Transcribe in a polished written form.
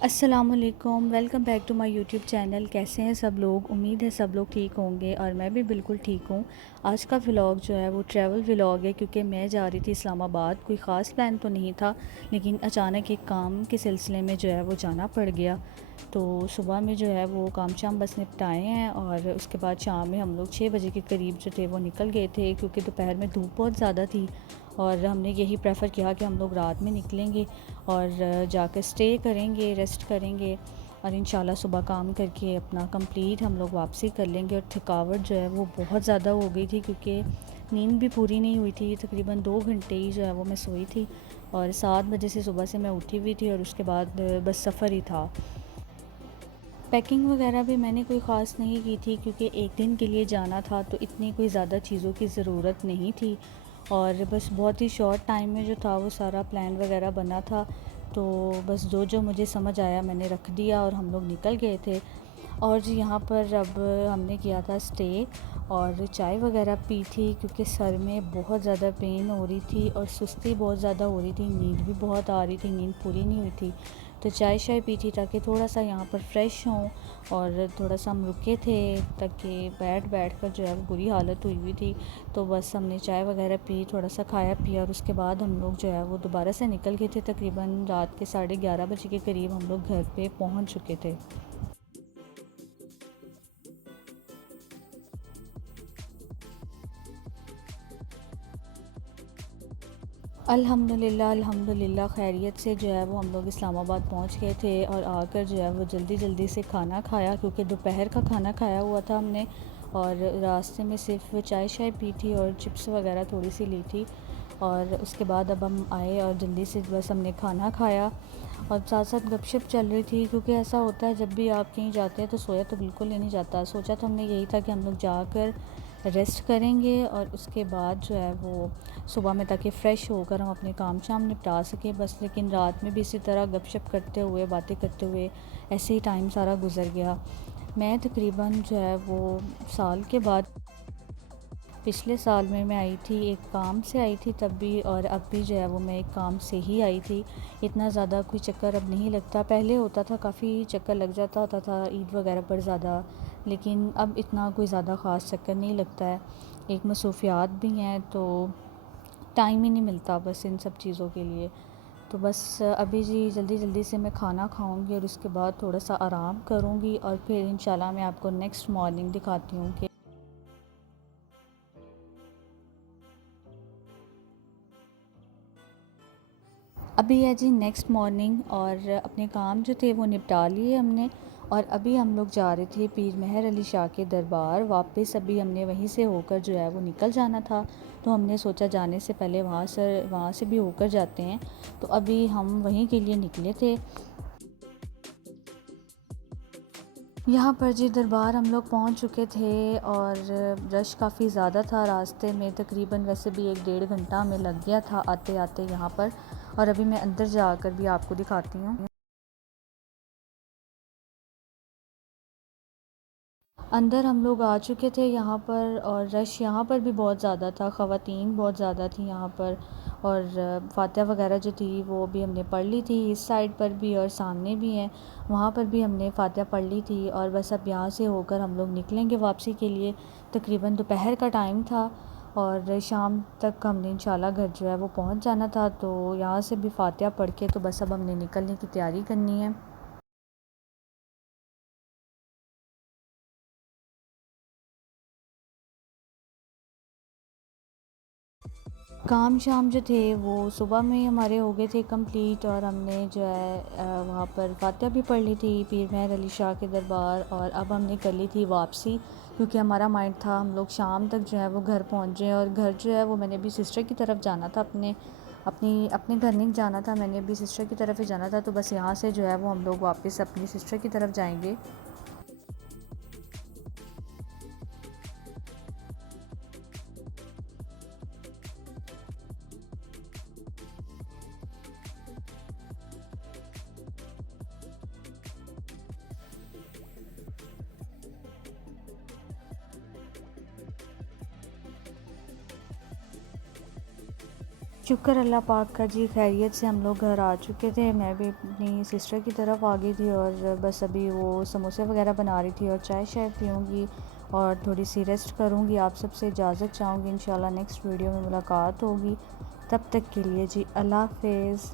अस्सलामुअलैकुम, welcome back to my YouTube channel. कैसे हैं सब लोग? उम्मीद है सब लोग ठीक होंगे और मैं भी बिल्कुल ठीक हूँ। आज का व्लॉग जो है वो ट्रैवल व्लॉग है, क्योंकि मैं जा रही थी इस्लामाबाद। कोई ख़ास प्लान तो नहीं था, लेकिन अचानक एक काम के सिलसिले में जो है वो जाना पड़ गया। तो सुबह में जो है वो काम शाम बस निपटाए हैं और उसके बाद शाम में हम लोग 6 बजे के करीब जो थे वो निकल गए थे, क्योंकि दोपहर में धूप बहुत ज़्यादा थी और हमने यही प्रेफर किया कि हम लोग रात में निकलेंगे और जाकर स्टे करेंगे, रेस्ट करेंगे और इंशाल्लाह सुबह काम करके अपना कंप्लीट हम लोग वापसी कर लेंगे। और थकावट जो है वो बहुत ज़्यादा हो गई थी, क्योंकि नींद भी पूरी नहीं हुई थी। तकरीबन 2 घंटे ही जो है वो मैं सोई थी और 7 बजे से सुबह से मैं उठी हुई थी और उसके बाद बस सफ़र ही था। पैकिंग वगैरह भी मैंने कोई ख़ास नहीं की थी, क्योंकि एक दिन के लिए जाना था तो इतनी कोई ज़्यादा चीज़ों की ज़रूरत नहीं थी और बस बहुत ही शॉर्ट टाइम में जो था वो सारा प्लान वगैरह बना था। तो बस जो जो मुझे समझ आया मैंने रख दिया और हम लोग निकल गए थे। और जी यहाँ पर अब हमने किया था स्टे और चाय वगैरह पी थी, क्योंकि सर में बहुत ज़्यादा पेन हो रही थी और सुस्ती बहुत ज़्यादा हो रही थी, नींद भी बहुत आ रही थी, नींद पूरी नहीं हुई थी। तो चाय शाय पी थी ताकि थोड़ा सा यहाँ पर फ्रेश हों। और थोड़ा सा हम रुके थे ताकि बैठ बैठ कर जो है वो बुरी हालत हुई हुई थी। तो बस हमने चाय वगैरह पी, थोड़ा सा खाया पिया और उसके बाद हम लोग जो है वो दोबारा से निकल गए थे। तकरीबन रात के 11:30 बजे के करीब हम लोग घर पे पहुँच चुके थे। अल्हम्दुलिल्लाह अल्हम्दुलिल्लाह खैरियत से जो है वो हम लोग इस्लामाबाद पहुंच गए थे और आकर जो है वो जल्दी जल्दी से खाना खाया, क्योंकि दोपहर का खाना खाया हुआ था हमने। और रास्ते में सिर्फ चाय शाय पी थी और चिप्स वगैरह थोड़ी सी ली थी। और उसके बाद अब हम आए और जल्दी से बस हमने खाना खाया और साथ साथ गपशप चल रही थी, क्योंकि ऐसा होता है जब भी आप कहीं जाते हैं तो सोया तो बिल्कुल ही नहीं जाता। सोचा तो हमने यही था कि हम लोग जाकर रेस्ट करेंगे और उसके बाद जो है वो सुबह में, ताकि फ़्रेश होकर हम अपने काम शाम निपटा सकें बस। लेकिन रात में भी इसी तरह गपशप करते हुए, बातें करते हुए ऐसे ही टाइम सारा गुजर गया। मैं तकरीबन जो है वो साल के बाद, पिछले साल में मैं आई थी, एक काम से आई थी तब भी, और अब भी जो है वो मैं एक काम से ही आई थी। इतना ज़्यादा कोई चक्कर अब नहीं लगता, पहले होता था काफ़ी चक्कर लग जाता होता था ईद वगैरह पर ज़्यादा, लेकिन अब इतना कोई ज़्यादा ख़ास चक्कर नहीं लगता है। एक मसरूफ़ियात भी हैं तो टाइम ही नहीं मिलता बस इन सब चीज़ों के लिए। तो बस अभी जी जल्दी जल्दी से मैं खाना खाऊंगी और उसके बाद थोड़ा सा आराम करूंगी और फिर इंशाल्लाह मैं आपको नेक्स्ट मॉर्निंग दिखाती हूँ कि अभी है जी नेक्स्ट मॉर्निंग। और अपने काम जो थे वो निपटा लिए हमने और अभी हम लोग जा रहे थे पीर मेहर अली शाह के दरबार वापस। अभी हमने वहीं से होकर जो है वो निकल जाना था, तो हमने सोचा जाने से पहले वहाँ से भी होकर जाते हैं। तो अभी हम वहीं के लिए निकले थे। यहाँ पर जी दरबार हम लोग पहुँच चुके थे और रश काफ़ी ज़्यादा था रास्ते में। तकरीबन वैसे भी 1 डेढ़ घंटा हमें लग गया था आते आते यहाँ पर। और अभी मैं अंदर जाकर भी आपको दिखाती हूँ। अंदर हम लोग आ चुके थे यहाँ पर और रश यहाँ पर भी बहुत ज़्यादा था, ख़वातीन बहुत ज़्यादा थी यहाँ पर। और फातिहा वगैरह जो थी वो भी हमने पढ़ ली थी, इस साइड पर भी और सामने भी हैं, वहाँ पर भी हमने फातिहा पढ़ ली थी। और बस अब यहाँ से होकर हम लोग निकलेंगे वापसी के लिए। तकरीबन दोपहर का टाइम था और शाम तक हमने इंशाल्लाह घर जो है वो पहुँच जाना था। तो यहाँ से भी फातिहा पढ़ के तो बस अब हमने निकलने की तैयारी करनी है। काम शाम जो थे वो सुबह में ही हमारे हो गए थे कंप्लीट और हमने जो है वहाँ पर फातिहा भी पढ़ ली थी पीर मेहर अली शाह के दरबार। और अब हमने कर ली थी वापसी, क्योंकि हमारा माइंड था हम लोग शाम तक जो है वो घर पहुँच जाएँ। और घर जो है वो मैंने भी सिस्टर की तरफ जाना था, अपने घर नहीं जाना था, मैंने भी सिस्टर की तरफ ही जाना था। तो बस यहाँ से जो है वो हम लोग वापस अपनी सिस्टर की तरफ जाएंगे। शुक्र अल्लाह पाक का जी, खैरियत से हम लोग घर आ चुके थे। मैं भी अपनी सिस्टर की तरफ आ गई थी और बस अभी वो समोसे वगैरह बना रही थी और चाय शाय पीऊँगी और थोड़ी सी रेस्ट करूँगी। आप सबसे इजाज़त चाहूँगी, इंशाल्लाह नेक्स्ट वीडियो में मुलाकात होगी। तब तक के लिए जी अल्लाह हाफ़िज़।